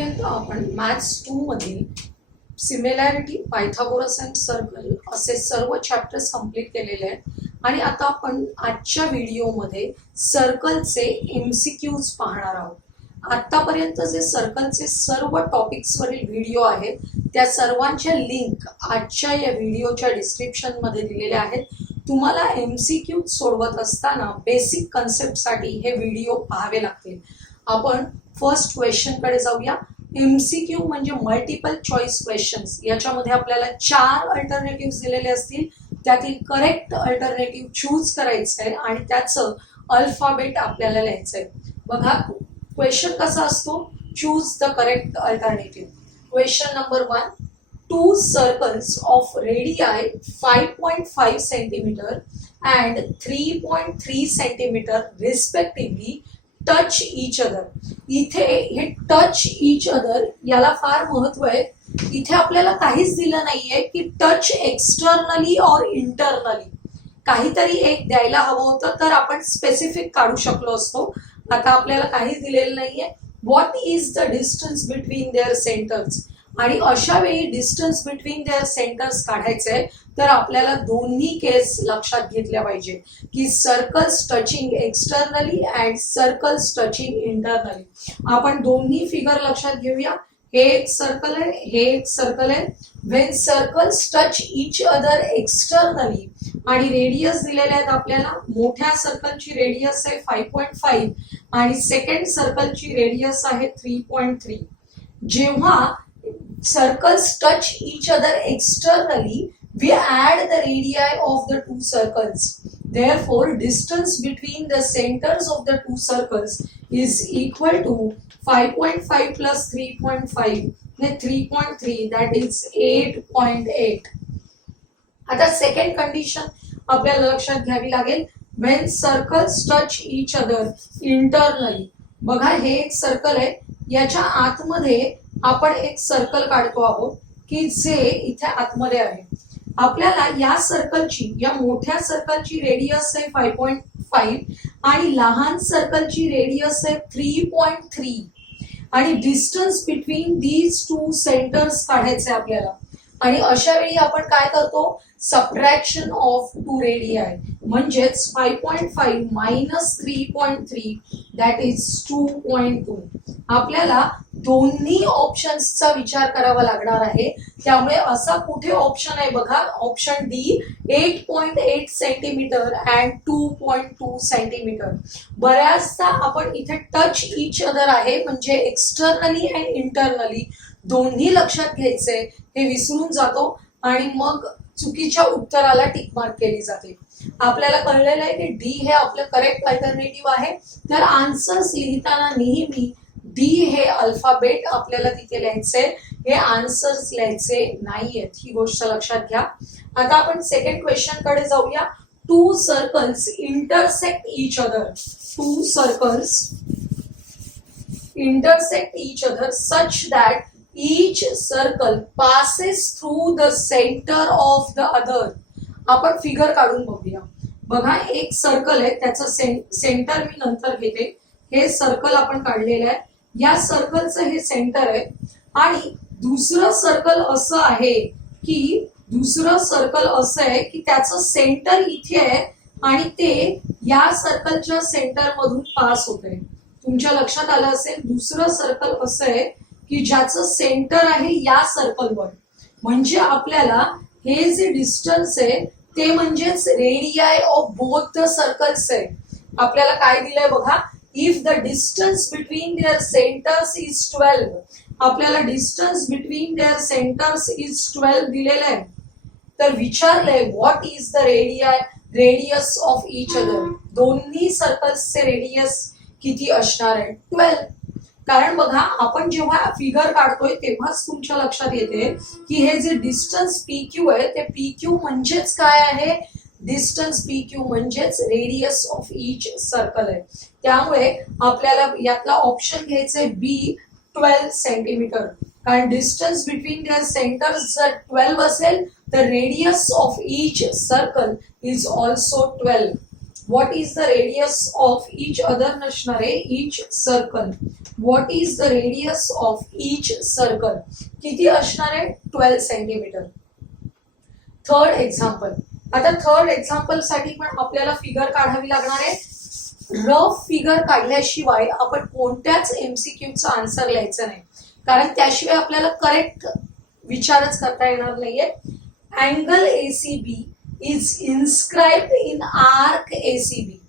आतापर्यंत आपण मॅथ्स 2 मधील सिमिलॅरिटी, पायथागोरस अँड सर्कल असे सर्व चॅप्टर्स कंप्लीट केलेले आहेत आणि आता आपण आजच्या व्हिडिओमध्ये सर्कलचे एमसीक्यूज पाहणार आहोत. आतापर्यंत जे सर्कलचे सर्व टॉपिक्सवरील व्हिडिओ आहेत त्या सर्वांच्या लिंक आजच्या या व्हिडिओच्या डिस्क्रिप्शनमध्ये दिलेल्या आहेत. तुम्हाला एमसीक्यू सोडवत असताना बेसिक कन्सेप्टसाठी हे व्हिडिओ पाहावे लागतील. आपण फर्स्ट क्वेश्चनकडे जाऊया. एमसीक्यू म्हणजे मल्टिपल चॉईस क्वेश्चन्स. याच्यामध्ये आपल्याला 4 अल्टरनेटिव्ह दिलेले असतील, त्यातील करेक्ट अल्टरनेटिव्ह चूज करायचं आहे आणि त्याचं अल्फाबेट आपल्याला लिहायचं आहे. बघा क्वेश्चन कसा असतो, choose the correct alternative. Question number 1, 2 circles of radii 5.5 centimeter and 3.3 centimeter respectively touch each other. इथे हे टच इच अदर याला फार महत्व आहे. इथे आपल्याला काहीच दिलं नाहीये की टच एक्सटर्नली और इंटरनली. काहीतरी एक द्यायला हवं होतं तर आपण स्पेसिफिक काढू शकलो असतो. आता आपल्याला काहीच दिलेलं नाहीये. What is the distance between their centres. आणि अशा वेळी डिस्टन्स बिटवीन देअर सेंटर्स काढायचंय तर आपल्याला दोन्ही केस लक्षात घेतल्या पाहिजे की circles touching externally and circles touching internally. आपण दोन्ही फिगर लक्षात घेऊया. हे एक सर्कल आहे, हे एक सर्कल आहे. When circles touch each other externally आणि रेडियस दिलेले आहेत आपल्याला. मोठ्या सर्कलची रेडियस आहे 5.5 आणि सेकंड सर्कलची रेडियस आहे 3.3. जेव्हा circles touch each other externally, we add the radii of the two circles. Therefore, distance between the centers of the two circles is equal to 5.5 plus 3.5. 3.3, that is 8.8. आता second condition आपल्याला लक्षात घ्यावी लागेल. when circles touch each other internally. बघा हे एक circle आहे, याच्या आतमध्ये आपण एक सर्कल काढतो आहोत की जे इथे आतमध्ये आहे. आपल्याला या सर्कलची, या मोठ्या सर्कलची रेडियस आहे 5.5 आणि लहान सर्कलची रेडियस आहे 3.3 आणि distance between these two centres काढायचे आपल्याला. आणि अशा वेळी आपण काय करतो, सबट्रॅक्शन ऑफ 2 रेडियाई म्हणजेच 5.5 मायनस 3.3 दॅट इज 2.2. आपल्याला दोन्ही ऑप्शन्सचा विचार करावा लागणार आहे. त्यामुळे असा कुठे ऑप्शन आहे बघा, option D 8.8 centimetre and 2.2 centimetre. बऱ्याचदा आपण इथे टच इच अदर आहे म्हणजे एक्सटर्नली अँड इंटरनली दोन्ही लक्षात घ्यायचे हे विसरून जातो आणि मग चुकीच्या उत्तराला टिक मार्क केली जाते. आपल्याला कळलेलं आहे की डी हे आपलं करेक्ट अल्टरनेटिव्ह आहे. तर आन्सर्स लिहिताना नेहमी डी हे अल्फाबेट आपल्याला तिथे लिहायचे, हे आन्सर्स लिहायचे नाहीयेत, ही गोष्ट लक्षात घ्या. आता आपण सेकंड क्वेश्चन कडे जाऊया. 2 circles intersect each other. 2 circles intersect each other such that each circle passes through the center of the other. आपण फिगर काढून बघूया. बघा एक सर्कल आहे, त्याचं सेंटर मी नंतर घेते. हे सर्कल आपण काढलेलं आहे, या सर्कलचं हे सेंटर आहे. आणि दुसरं सर्कल असं आहे की त्याचं सेंटर इथे आहे आणि ते या सर्कलच्या सेंटर मधून पास होत आहे. तुमच्या लक्षात आलं असेल, दुसरं सर्कल असं आहे की ज्याचं सेंटर आहे या सर्कलवर. म्हणजे आपल्याला हे जे डिस्टन्स आहे ते म्हणजेच radii of both the circles आहे. आपल्याला काय दिलंय बघा, if the distance between their centres is 12. आपल्याला distance between their centres is 12 दिलेलं आहे. तर विचारलंय what is the radius of each other. दोन्ही सर्कल्सचे रेडियस किती असणार आहे, 12. कारण बघा आपण जेव्हा फिगर काढतोय तेव्हाच तुमच्या लक्षात येते की हे जे डिस्टन्स पी क्यू आहे ते पी क्यू म्हणजेच काय आहे, डिस्टन्स पी क्यू म्हणजेच रेडियस ऑफ इच सर्कल आहे. त्यामुळे आपल्याला यातला ऑप्शन घ्यायचंय बी 12 सेंटीमीटर. कारण डिस्टन्स बिटवीन देअर सेंटर्स जर 12 असेल तर radius of each circle is also 12. What is the radius of each other नसणार आहे each circle. What is the radius of each circle किती असणार आहे 12 सेंटीमीटर. Third example. आता थर्ड एक्झाम्पल साठी पण आपल्याला फिगर काढावी लागणार आहे. रफ फिगर काढल्याशिवाय आपण कोणत्याच एमसीक्यूचा आन्सर लिहायचं नाही, कारण त्याशिवाय आपल्याला करेक्ट विचारच करता येणार नाहीये. Angle ACB is inscribed in arc ACB.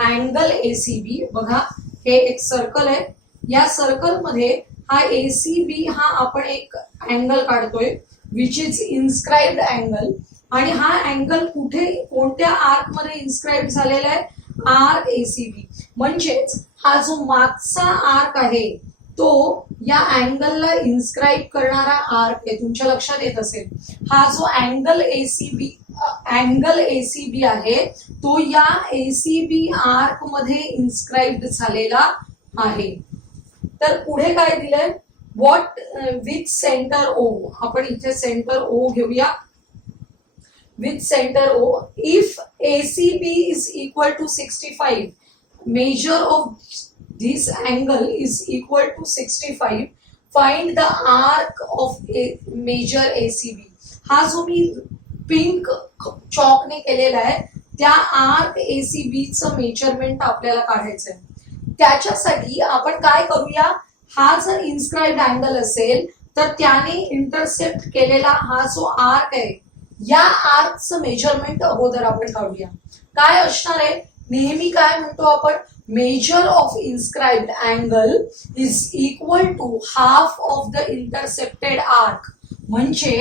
Angle ACB बघा, हे एक सर्कल आहे. या सर्कल मध्ये हा एसीबी हा आपण एक अँगल काढतोय विच इज इन्स्क्राइब्ड अँगल. आणि हा अँगल कुठे कोणत्या आर्क मध्ये इन्स्क्राइब झालेला आहे आर्क एसीबी. म्हणजेच हा जो मागचा आर्क आहे तो या अँगलला इन्स्क्राइब करणारा आर्क आहे. तुमच्या लक्षात येत असेल, हा जो अँगल एसीबी आहे तो या एसीबी आर्क मध्ये इन्स्क्राइब्ड झालेला आहे. तर पुढे काय दिलंय, व्हॉट विथ सेंटर ओ. आपण इथे सेंटर ओ घेऊया. with center O, if ACB is equal to 65, measure of this angle is equal to 65, find the arc of measure ACB. हा जो मी पिंक चॉकने केलेला आहे त्या आर्क ACB चं मेजरमेंट आपल्याला काढायचं आहे. त्याच्यासाठी आपण काय करूया, हा जर इन्स्क्राइब्ड अँगल असेल तर त्याने इंटरसेप्ट केलेला हा जो आर्क आहे या आर्कचं मेजरमेंट अगोदर आपण काढूया. काय असणार आहे, नेहमी काय म्हणतो आपण, measure of inscribed angle is equal to half of the intercepted arc. म्हणजे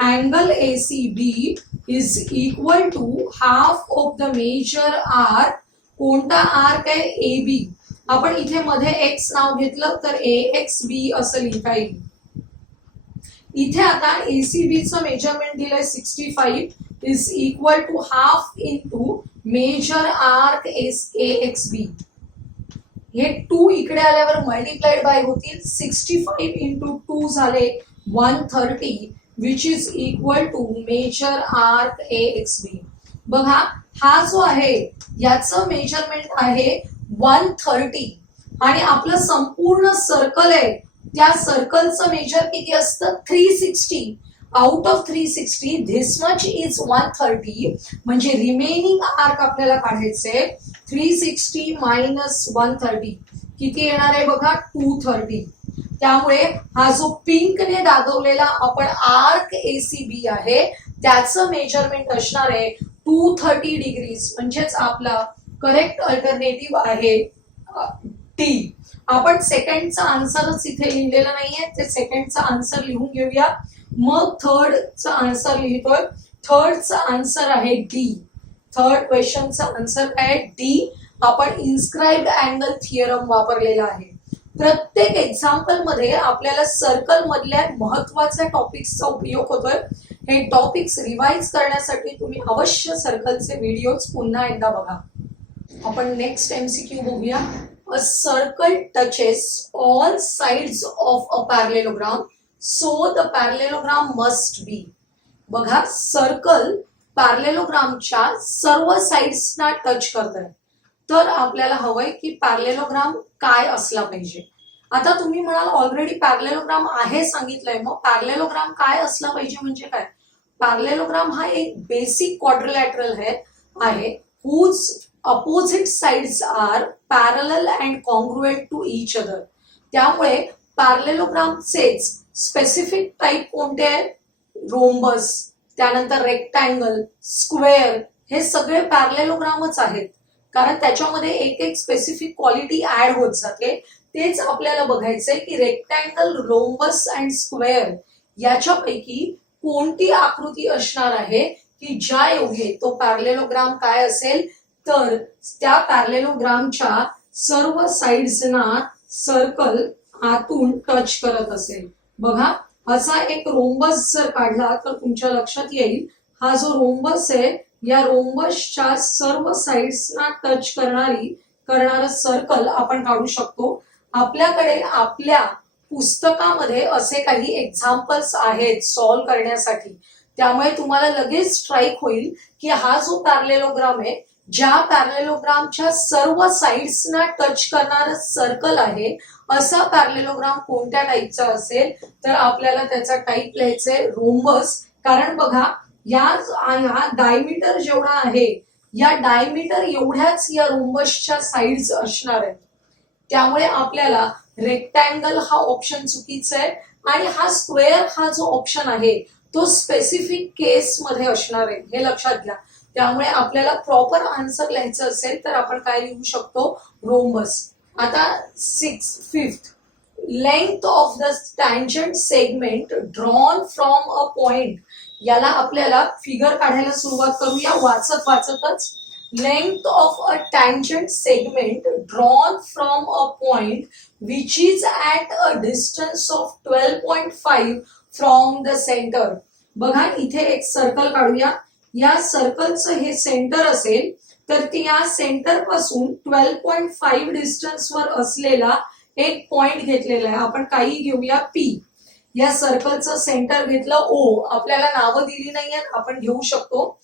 angle ACB is equal to half of the major arc. कोणता आर्क आहे एबी. आपण इथे मध्ये एक्स नाव घेतलं तर AXB असं लिहिता येईल. इथे आता एसीबी चं मेजरमेंट दिलंय 65 is equal to half into major arc AXB. हे 2 इकडे आल्यावर मल्टिप्लाइड बाय होतील. 65 इंटू 2 झाले 130 which is equal to major arc AXB. बघा, हा जो आहे याचं मेजरमेंट आहे 130 आणि आपलं संपूर्ण सर्कल आहे त्या सर्कलचं मेजर किती असतं 360. Out of 360 this much is 130. म्हणजे रिमेनिंग आर्क आपल्याला काढायचे 360 मायनस 130 किती येणार आहे बघा 230. त्यामुळे हा जो पिंकने दाखवलेला आपण आर्क एसीबी आहे त्याचं मेजरमेंट असणार आहे 230 डिग्रीज. म्हणजेच आपला करेक्ट अल्टरनेटिव्ह आहे टी. आपण सेकंडचा आन्सरच इथे लिहिलेला नाहीये, ते सेकंडचा आन्सर लिहून घेऊया. मग थर्डचा आन्सर लिहितोय. थर्डचा आन्सर आहे डी. थर्ड क्वेश्चनचा आन्सर आहे डी. आपण इन्स्क्राइब्ड अँगल थिअरम वापरलेला आहे. प्रत्येक एक्झाम्पल मध्ये आपल्याला सर्कल मधल्या महत्वाच्या टॉपिक्सचा उपयोग होतोय. हे टॉपिक्स रिवाइज करण्यासाठी तुम्ही अवश्य सर्कलचे व्हिडिओज पुन्हा एकदा बघा. आपण नेक्स्ट एमसीक्यू बघूया. A circle touches all sides of a parallelogram, so the parallelogram must be. बघा, सर्कल पॅरलेलोग्रामच्या सर्व साइड्सना टच करतोय तर आपल्याला हवंय की पॅरलेलोग्राम काय असला पाहिजे. आता तुम्ही म्हणाल ऑलरेडी पॅरलेलोग्राम आहे सांगितलंय, मग पॅरलेलोग्राम काय असला पाहिजे म्हणजे काय. पॅरलेलोग्राम हा एक बेसिक क्वाड्रिलॅटरल आहे whose opposite sides are parallel and congruent to each other. त्यामुळे पॅरलेलोग्रामचेच स्पेसिफिक टाइप कोणते आहेत, रोम्बस, त्यानंतर रेक्टँगल, स्क्वेअर, हे सगळे पॅरलेलोग्रामच आहेत. कारण त्याच्यामध्ये एक एक स्पेसिफिक क्वालिटी ऍड होत जाते. तेच आपल्याला बघायचंय की रेक्टँगल, रोम्बस अँड स्क्वेअर याच्यापैकी कोणती आकृती असणार आहे की ज्या योगे तो पॅरलेलोग्राम काय असेल तर त्या पॅरलेलोग्रामच्या सर्व साइड्सना सर्कल आतून टच करत असेल. बघा, असा एक रोम्बस जर काढला तर तुमच्या लक्षात येईल हा जो रोम्बस आहे या रोम्बसच्या सर्व साइड्सना टच करणारं सर्कल आपण काढू शकतो. आपल्याकडे आपल्या पुस्तकामध्ये असे काही एक्झाम्पल्स आहेत सॉल्व्ह करण्यासाठी. त्यामुळे तुम्हाला लगेच स्ट्राईक होईल की हा जो पॅरलेलोग्राम आहे ज्या पॅरलेलोग्रामच्या सर्व साइड्सना टच करणारं सर्कल आहे असा पॅरलेलोग्राम कोणत्या टाईपचा असेल तर आपल्याला त्याचा टाईप लिहायचंय रोम्बस. कारण बघा या डायमीटर जेवढा आहे या डायमीटर एवढ्याच या रोम्बसच्या साइड्स असणार आहेत. त्यामुळे आपल्याला रेक्टँगल हा ऑप्शन चुकीचा आहे आणि हा स्क्वेअर हा जो ऑप्शन आहे तो स्पेसिफिक केस मध्ये असणार आहे, हे लक्षात घ्या. त्यामुळे आपल्याला प्रॉपर आन्सर लिहायचं असेल तर आपण काय लिहू शकतो, रोम्बस. आता fifth, length of the tangent segment drawn from a point. याला आपल्याला फिगर काढायला सुरुवात करूया वाचत वाचतच. Length of a tangent segment drawn from a point which is at a distance of 12.5 from the centre. बघा इथे एक सर्कल काढूया. या सर्कलचं हे सेंटर असेल तर त्या सेंटर पासून 12.5 डिस्टन्स वर असलेला एक पॉइंट घेतलेला आहे. आपण काही घेऊया पी. या सर्कलचं सेंटर घेतलं ओ. आपल्याला नावं दिली नाहीये, आपण घेऊ शकतो.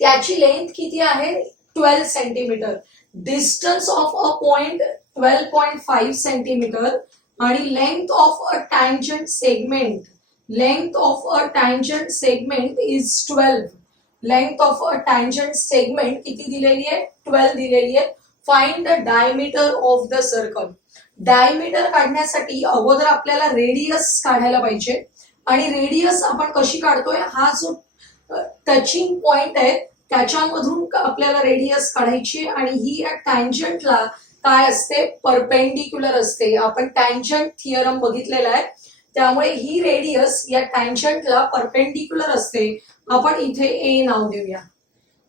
त्याची लेंथ किती आहे, 12 centimetre. Distance of a point 12.5 centimetre आणि length of a tangent segment, length of a tangent segment is 12. Length of a tangent segment किती दिलेली आहे, 12 दिलेली आहे. Find the diameter of the circle. Diameter काढण्यासाठी अगोदर आपल्याला रेडियस काढायला पाहिजे आणि रेडियस आपण कशी काढतोय, हा जो टचिंग पॉइंट आहे त्याच्यामधून आपल्याला रेडियस काढायची आणि ही या टँजंटला काय असते, परपेंडिक्युलर असते. आपण टँजंट थिअरम बघितलेला आहे, त्यामुळे ही रेडियस या टँजंटला परपेंडिक्युलर असते. आपण इथे ए नाव देऊया.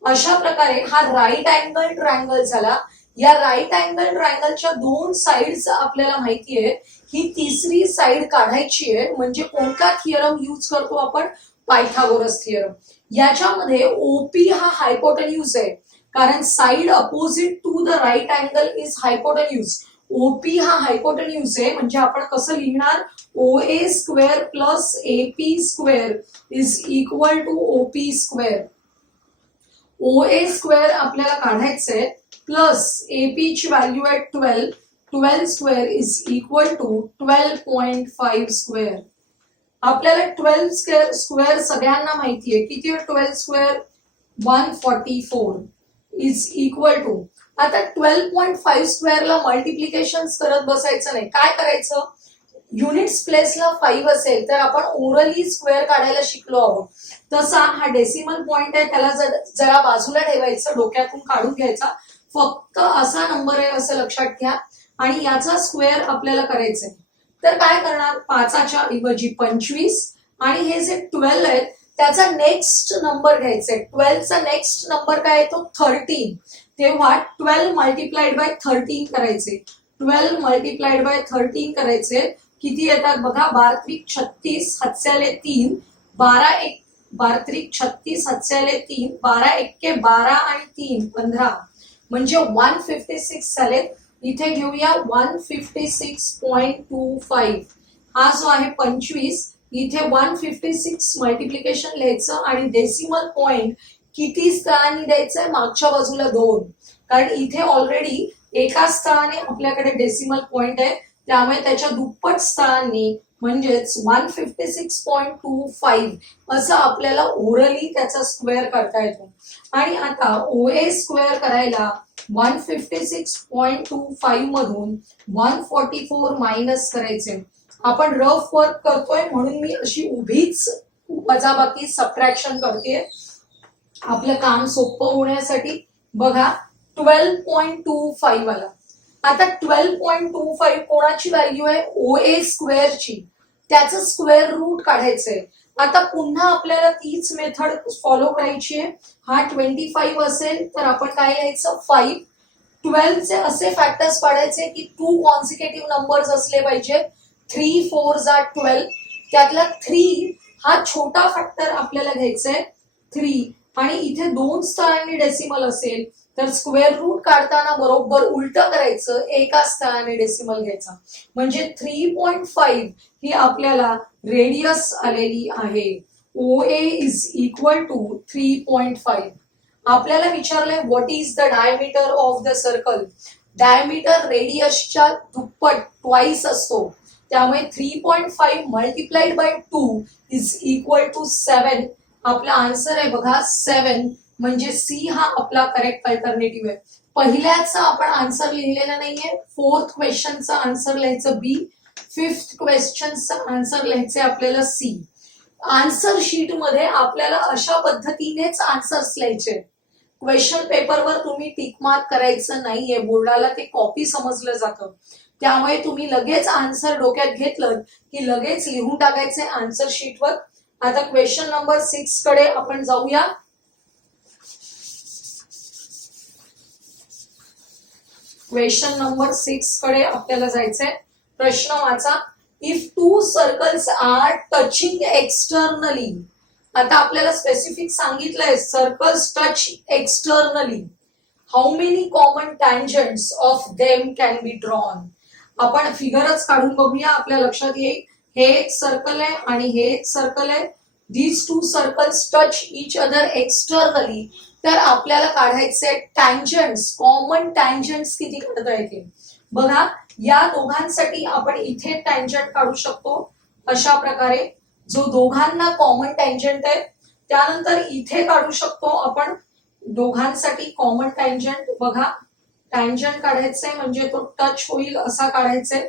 अशा प्रकारे हा राईट अँगल ट्रायंगल झाला. या राईट अँगल ट्रायंगलच्या दोन साइड्स आपल्याला माहिती आहे. ही तिसरी साइड काढायची आहे. म्हणजे कोणता थिअरम यूज करतो आपण, पायथागोरस थिअरम. याच्यामध्ये ओपी हा हायपोटेन्यूज आहे, कारण side opposite to the right angle is hypotenuse. OP हा हायपोटेन्यूज आहे, म्हणजे आपण कसं लिहिणार, O A square plus AP square is equal to OP square. O A square आपल्याला काढायचंय प्लस एपी ची व्हॅल्यू आहे 12. 12 square is equal to 12.5 square. आपल्याला 12 स्क्वेअर सगळ्यांना माहिती आहे. किती आहे 12 स्क्वेअर, 144 इज इक्वल टू. आता 12.5 स्क्वेअरला मल्टिप्लिकेशन करत बसायचं नाही. काय करायचं, युनिट्स प्लेसला 5 असेल तर आपण ओरली स्क्वेअर काढायला शिकलो आहोत. तसा हा डेसिमल पॉइंट आहे, त्याला जरा बाजूला ठेवायचं, डोक्यातून काढून घ्यायचा. फक्त असा नंबर आहे असं लक्षात घ्या आणि याचा स्क्वेअर आपल्याला करायचंय. तर काय करणार, 5च्या ऐवजी 25 आणि हे जे 12 आहे त्याचा नेक्स्ट नंबर घ्यायचंय. 12चा नेक्स्ट नंबर काय आहे, तो 13. तेव्हा 12 मल्टिप्लाइड बाय 13 करायचे. 12 मल्टिप्लाइड बाय 13 करायचे. किती येतात बघा, 12 36 हातच्याले 3, 12 36 हातच्याले 3, 12 12 आणि 3 15, म्हणजे 156 झाले. इथे घेऊया 156.25. हा जो आहे 25, इथे 156 मल्टिप्लिकेशन लिहायचं आणि डेसिमल पॉइंट किती स्थळांनी द्यायचंय, मागच्या बाजूला 2. कारण इथे ऑलरेडी एका स्थळाने आपल्याकडे डेसिमल पॉइंट आहे, त्यामुळे त्याच्या दुप्पट स्थळांनी म्हणजेच 156.25 असं आपल्याला ओरली त्याचा स्क्वेअर करता येतो. आणि आता ओ ए स्क्वेअर करायला 156.25 मधून 144 मायनस करायचे. आपण रफ वर्क करतोय म्हणून मी अशी उभीच वजाबाकी सबट्रॅक्शन करते आपलं काम सोपं होण्यासाठी. बघा 12.25 आला. आता 12.25 कोणाची व्हॅल्यू आहे, ओ ए स्क्वेअरची. त्याचं स्क्वेअर रूट काढायचंय. आता पुन्हा आपल्याला तीच मेथड फॉलो करायची आहे. हा 25 असेल तर आपण काय लिहायचं, 5. 12 चे असे फॅक्टर्स पाडायचे की 2 कॉन्सिक्युटिव्ह नंबर्स असले पाहिजे. 3 4 12. त्यातला 3 हा छोटा फॅक्टर आपल्याला घ्यायचा आहे 3. आणि इथे 2 स्थळांनी डेसिमल असेल तर स्क्वेअर रूट काढताना बरोबर उलट करायचं, एका स्थळाने डेसिमल घ्यायचा. म्हणजे 3.5 ही आपल्याला रेडियस आलेली आहे. O A is equal to 3.5. आपल्याला विचारलंय what is the diameter of the circle. Diameter रेडियसच्या दुप्पट ट्वाइस असतो, त्यामुळे 3.5 multiplied by 2 is equal to 7. आपला आन्सर आहे बघा 7, म्हणजे सी हा आपला करेक्ट अल्टरनेटिव्ह आहे. पहिल्याचा आपण आन्सर लिहिलेला नाहीये, फोर्थ क्वेश्चनचा आन्सर लिहायचं बी, फिफ्थ क्वेश्चनचा आन्सर लिहायचे आपल्याला सी. आन्सर शीट मध्ये आपल्याला अशा पद्धतीनेच आन्सर्स लिहायचे. क्वेश्चन पेपरवर तुम्ही टिक मार्क करायचं नाहीये, बोर्डाला ते कॉपी समजलं जातं. त्यामुळे तुम्ही लगेच आन्सर डोक्यात घेतलं की लगेच लिहून टाकायचे आन्सर शीटवर. आता क्वेश्चन नंबर 6 कडे आपण जाऊया. क्वेश्चन नंबर 6 कडे आपल्याला जायचंय. प्रश्न वाचा. If two circles are touching externally. आता आपल्याला स्पेसिफिक सांगितलंय circles touch externally. How many common tangents of them can be drawn. आपण फिगरच काढून बघूया, आपल्या लक्षात येईल. हे एक सर्कल आहे आणि हे एक सर्कल आहे. These two circles touch each other externally. तर आपल्याला काढायचे टँजंट्स, कॉमन टँजंट्स किती काढता येतील बघा. या दोघांसाठी आपण इथे टँजंट काढू शकतो अशा प्रकारे, जो दोघांना कॉमन टँजंट आहे. त्यानंतर इथे काढू शकतो आपण दोघांसाठी कॉमन टँजंट. बघा टँजंट काढायचंय म्हणजे तो टच होईल असा काढायचंय.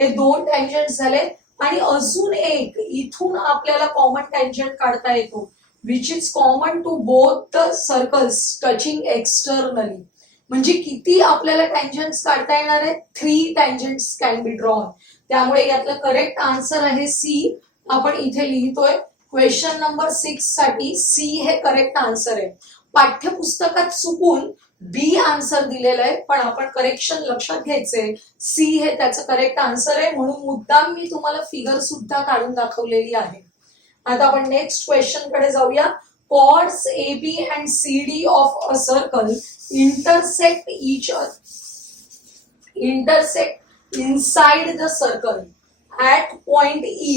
हे दोन टँजंट झाले आणि अजून एक इथून आपल्याला कॉमन टँजंट काढता येतो, which is common to both the circles touching externally. म्हणजे किती आपल्याला टँजंट्स काढता येणार आहे? 3 टँजंट्स कॅन बी ड्रॉन. त्यामुळे यातलं करेक्ट आन्सर आहे सी. आपण इथे लिहितोय क्वेश्चन नंबर 6 साठी सी हे करेक्ट आन्सर आहे. पाठ्यपुस्तकात चुकून बी आन्सर दिलेलं आहे, पण आपण करेक्शन लक्षात घ्यायचंय. सी हे त्याचं करेक्ट आन्सर आहे, म्हणून मुद्दाम मी तुम्हाला फिगर सुद्धा काढून दाखवलेली आहे. आता आपण नेक्स्ट क्वेश्चन कडे जाऊया. Chords AB and CD of a circle intersect inside the circle at point E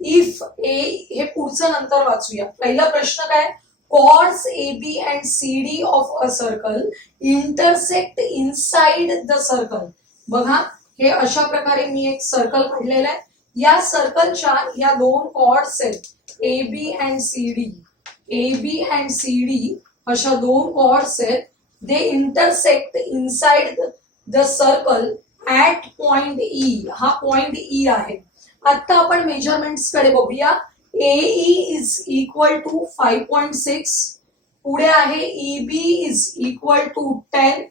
if A. हे पुढचं नंतर वाचूया. पहिला प्रश्न काय? Chords AB and CD of a circle intersect inside the circle. बघा हे अशा प्रकारे मी एक सर्कल काढलेला आहे. या सर्कलच्या या दोन कॉर्ड्स आहेत AB and CD. AB and CD अशा दोन कॉर्ड्स आहेत. They intersect inside the circle at point E. हा पॉइंट ई आहे. आता आपण मेजरमेंट्स कडे बघूया. AE is equal to 5.6. पुढे आहे EB is equal to 10.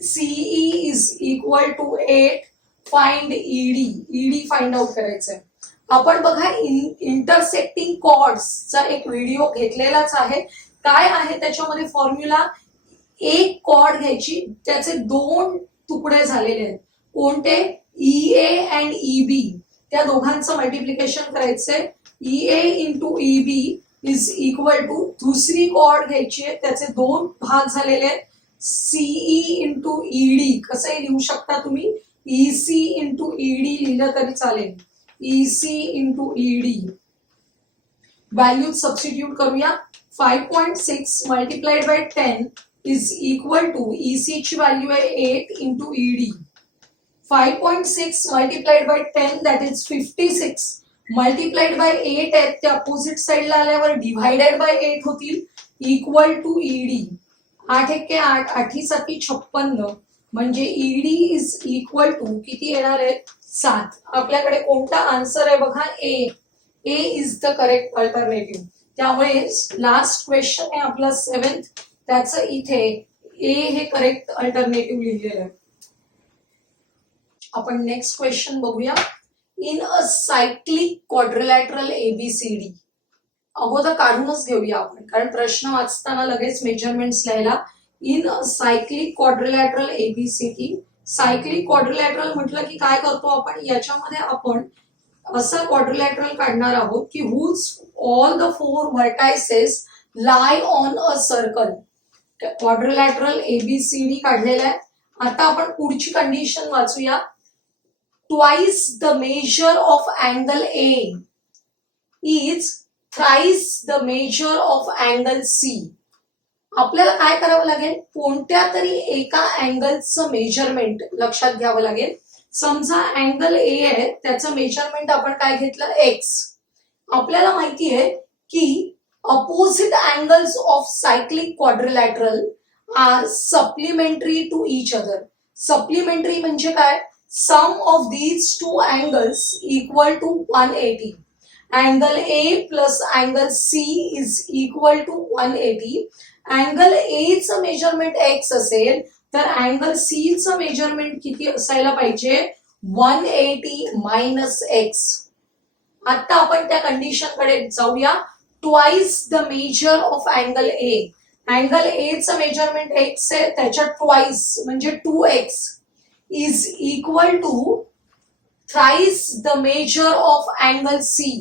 CE is equal to 8. Find ED. ED find out करायचंय. आपण बघा इंटरसेक्टिंग कॉर्ड्सचा एक व्हिडिओ घेतलेलाच आहे. काय आहे त्याच्यामध्ये फॉर्म्युला? एक कॉर्ड घ्यायची, त्याचे 2 तुकडे झालेले आहेत. कोणते? EA and EB. त्या दोघांचं मल्टिप्लिकेशन करायचंय. EA into EB is equal to दुसरी कॉर्ड घ्यायची आहे, त्याचे 2 भाग झालेले आहेत. CE into ED. कसंही लिहू शकता तुम्ही. EC इंटू ED लिहिलं तरी चालेल. EC into ED. Value substitute करूया. 5.6 multiplied by 10 is equal to EC ची व्हॅल्यू आहे 8 into ED. 5.6 multiplied by 10 that is 56. Multiplied by 8 आहेत, ते अपोजिट साइडला आल्यावर डिव्हायडेड बाय 8 होतील. Equal to ED. 8 एके 8, 8 7 56. म्हणजे ED इज इक्वल टू किती येणार आहे? 7. आपल्याकडे कोणता आन्सर आहे बघा? ए. ए इज द करेक्ट अल्टरनेटिव्ह. त्यामुळे लास्ट क्वेश्चन आहे आपला 7th, त्याचं इथे ए हे करेक्ट अल्टरनेटिव्ह लिहिलेलं आहे. आपण नेक्स्ट क्वेश्चन बघूया. In a cyclic quadrilateral ABCD. अगोदर काढूनच घेऊया आपण, कारण प्रश्न वाचताना लगेच मेजरमेंट्स लिहायला. In a cyclic quadrilateral ABCD. Cyclic quadrilateral म्हटलं की काय करतो आपण? याच्यामध्ये आपण असा क्वाड्रिलॅटरल काढणार आहोत की whose all the 4 vertices lie on a circle. Quadrilateral ABCD काढलेला आहे. आता आपण पुढची कंडिशन वाचूया. Twice the measure of angle A is thrice the measure of angle C. आपल्याला काय करावं लागेल, कोणत्या तरी एका अँगलचं मेजरमेंट लक्षात घ्यावं लागेल. समजा अँगल ए आहे, त्याचं मेजरमेंट आपण काय घेतलं, एक्स. आपल्याला माहिती आहे की opposite angles of cyclic quadrilateral are supplementary to each other. Supplementary म्हणजे काय, sum of these two angles equal to 180. Angle A plus angle C is equal to 180. Angle A चं मेजरमेंट एक्स असेल तर angle C चं measurement किती असायला पाहिजे, 180 minus x. आता आपण त्या कंडिशन कडे जाऊया. Twice the measure of angle A. Angle A चं मेजरमेंट एक्स आहे, त्याच्या ट्वाइस म्हणजे 2x is equal to thrice the measure of angle C.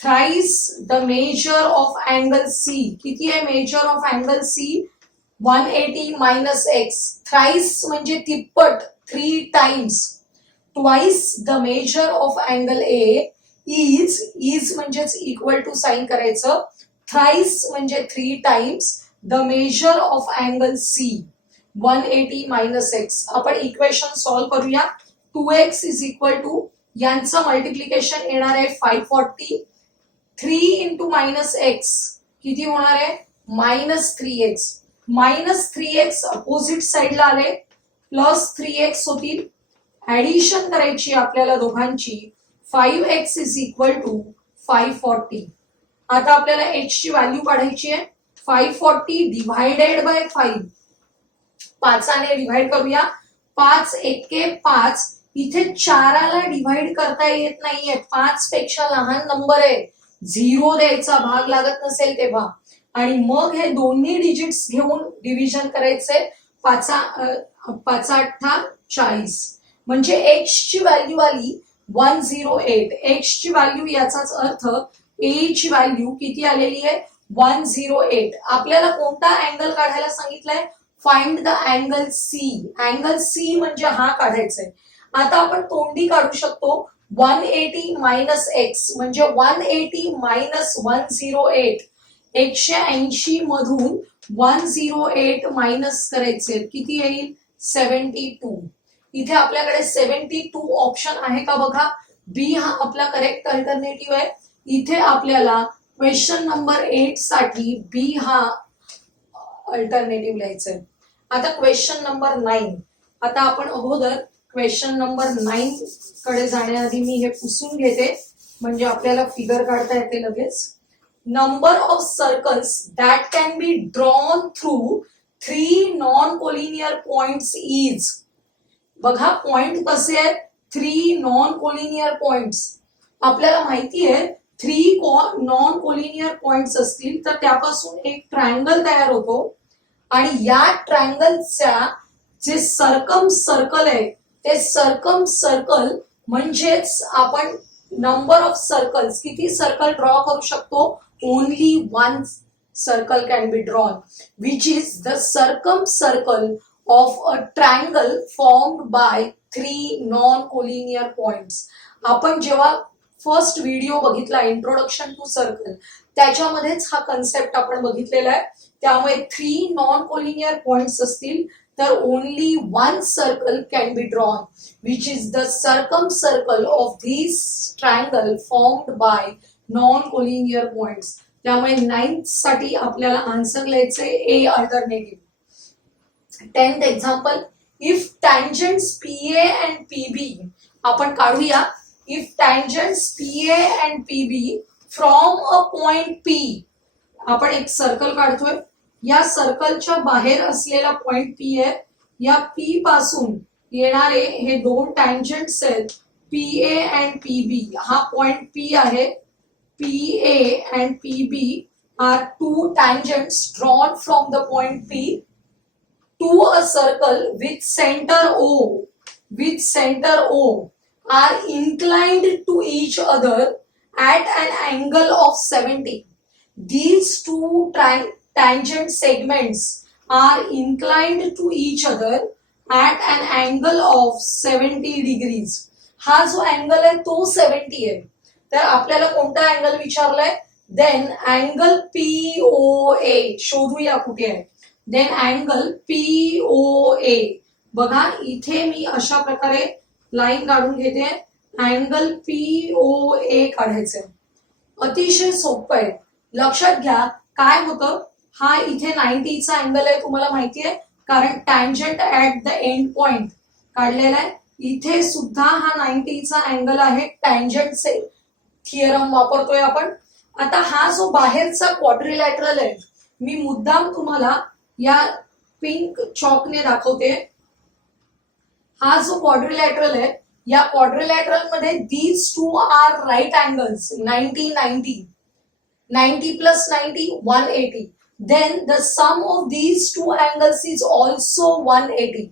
Thrice the measure of angle C किती आहे, measure of angle C 180 minus x. Thrice म्हणजे तिप्पट, 3 times. Twice the measure of angle A is म्हणजेच equal to sign करायचं. Thrice म्हणजे 3 times the measure of angle C 180 minus x. आपण equation solve करूया. 2x is equal to यांचं multiplication येणार आहे 540. 3 इंटू मायनस एक्स किती होणार आहे, minus 3x. Minus 3x opposite साइडला आले, प्लस 3x होतील. ऍडिशन करायची आपल्याला दोघांची. 5x is equal to 540. आता आपल्याला h ची व्हॅल्यू काढायची आहे. 540 डिव्हायडेड बाय 5. 5ने डिव्हाइड करूया. 5 एके 5. इथे 4ला डिव्हाइड करता येत नाहीये, 5 पेक्षा लहान नंबर आहे. 0 द्यायचा, भाग लागत नसेल तेव्हा. आणि मग हे दोन्ही डिजिट्स घेऊन डिव्हिजन करायचे. 5 8 40. म्हणजे x ची व्हॅल्यू आली 108. x ची व्हॅल्यू, याचाच अर्थ a ची व्हॅल्यू किती आलेली आहे, 108. आपल्याला कोणता अँगल काढायला सांगितलंय, find the angle C. Angle C म्हणजे हा काढायचा आहे. आता आपण तोंडी काढू शकतो. 180 मायनस एक्स म्हणजे 180 मायनस 108. 180 मधून 108 मायनस करायचे, किती येईल, 72. इथे आपल्याकडे 72 ऑप्शन आहे का बघा. बी हा आपला करेक्ट अल्टरनेटिव्ह आहे. इथे आपल्याला क्वेश्चन नंबर 8 साठी बी हा अल्टरनेटिव्ह लिहायचा आहे. आता क्वेश्चन नंबर 9. आता आपण अगोदर क्वेश्चन नंबर 9 कडे जाण्याआधी मी हे पुसून घेते, म्हणजे आपल्याला फिगर काढता येते लगेच. Number of circles that can be drawn through 3 non collinear points is. बघा पॉइंट कसे आहेत, 3 नॉन कोलिनियर पॉइंट्स. आपल्याला माहिती आहे 3 नॉन कोलिनियर पॉइंट्स असतील तर त्यापासून एक ट्रायंगल तयार होतो. आणि या ट्रायंगलच्या जे सर्कम सर्कल आहे ते सर्कम सर्कल म्हणजेच आपण नंबर ऑफ सर्कल्स, किती सर्कल ड्रॉ करू शकतो, only 1 circle can be drawn, which is the circum circle of a triangle formed by 3 non-collinear points. आपण जेव्हा फर्स्ट व्हिडिओ बघितला इंट्रोडक्शन टू सर्कल, त्याच्यामध्येच हा कन्सेप्ट आपण बघितलेला आहे. त्यामुळे 3 नॉन कोलिनियर पॉइंट्स असतील तर only 1 circle can be drawn, which is the circum circle of this triangle formed by non collinear points. त्यामुळे 9th साठी आपल्याला आन्सर लिहायचे ए alternative. 10th example, if tangents PA and PB आपण काढूया. if tangents PA and PB from a point P, आपण एक circle काढतोय. या सर्कलच्या बाहेर असलेला पॉइंट P आहे. या P पासून येणारे हे 2 टँजंट्स आहेत, PA and PB. हा पॉइंट P आहे. PA and PB are 2 tangents drawn from the point P to a circle with center O are inclined to each other at an angle of 70. These 2 tangent segments are inclined to each other at an angle of 70 degrees. हा जो angle आहे तो 70 आहे. तर आपल्याला कोणता angle विचारलाय, then angle POA शोधूया कुठे आहे. देन अँगल POA बघा इथे मी अशा प्रकारे लाईन काढून घेते. अँगल POA काढायचंय. अतिशय सोपं आहे. लक्षात घ्या काय होतं. हा इथे 90चा अँगल आहे तुम्हाला माहिती आहे कारण tangent at the end point काढलेला आहे. इथे सुद्धा हा 90चा अँगल आहे. टँजंटचे थिअरम वापरतोय आपण. आता हा जो बाहेरचा क्वाड्रिलॅटरल आहे मी मुद्दाम तुम्हाला या पिंक चॉकने दाखवते. हा जो क्वाड्रिलॅटरल आहे या क्वाड्रिलॅटरल मध्ये these two are right angles 90 plus 90 180. Then the sum of these two angles is also 180.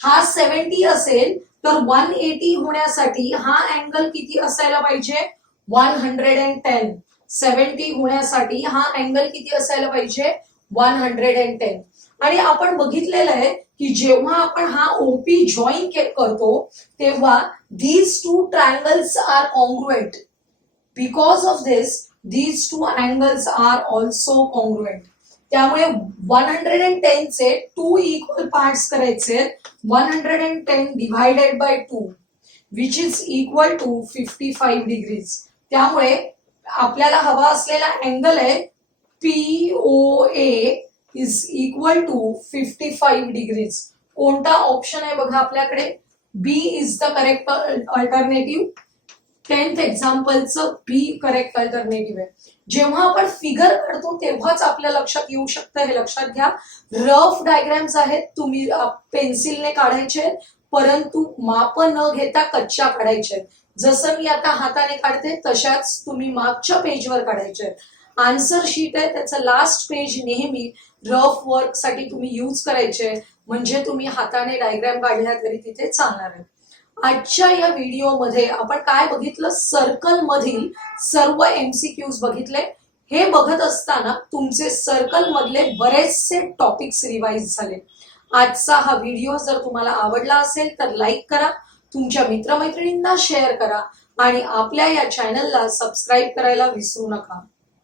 हा 70 असेल तर 180 होण्यासाठी हा अँगल किती असायला पाहिजे 110. 70 होण्यासाठी हा अँगल किती असायला पाहिजे 110. आणि आपण बघितलेलं आहे की जेव्हा आपण हा ओपी जॉईन करतो तेव्हा these two triangles are congruent. Because of this these two angles are also congruent. त्यामुळे 110 चे 2 इक्वल पार्ट्स करायचे. 110 divided by 2 which is equal to 55 degrees. त्यामुळे आपल्याला हवा असलेला अँगल आहे POA is equal to 55 degrees. कोणता ऑप्शन आहे बघा आपल्याकडे. B is the correct alternative. 10th एक्झाम्पलचं बी करेक्ट अल्टरनेटिव्ह आहे. जेव्हा आपण फिगर काढतो तेव्हाच आपल्या लक्षात येऊ शकतं. हे लक्षात घ्या. रफ डायग्राम्स आहेत तुम्ही पेन्सिलने काढायचे परंतु माप न घेता कच्च्या काढायचे. जसं मी आता हाताने काढते तशाच तुम्ही मागच्या पेजवर काढायचे. आन्सर शीट आहे त्याचं लास्ट पेज नेहमी रफ वर्क साठी तुम्ही यूज करायचे म्हणजे तुम्ही हाताने डायग्राम काढल्या तरी तिथे चालणार आहे. आजच्या या व्हिडिओमध्ये आपण काय बघितलं सर्कल मधील सर्व MCQs बघितले. हे बघत असताना तुमचे सर्कल मधले बरेचसे टॉपिक्स रिवाइज झाले. आजचा हा व्हिडिओ जर तुम्हाला आवडला असेल तर लाईक करा, तुमच्या मित्रमैत्रिणींना शेअर करा आणि आपल्या या चॅनलला सबस्क्राईब करायला विसरू नका.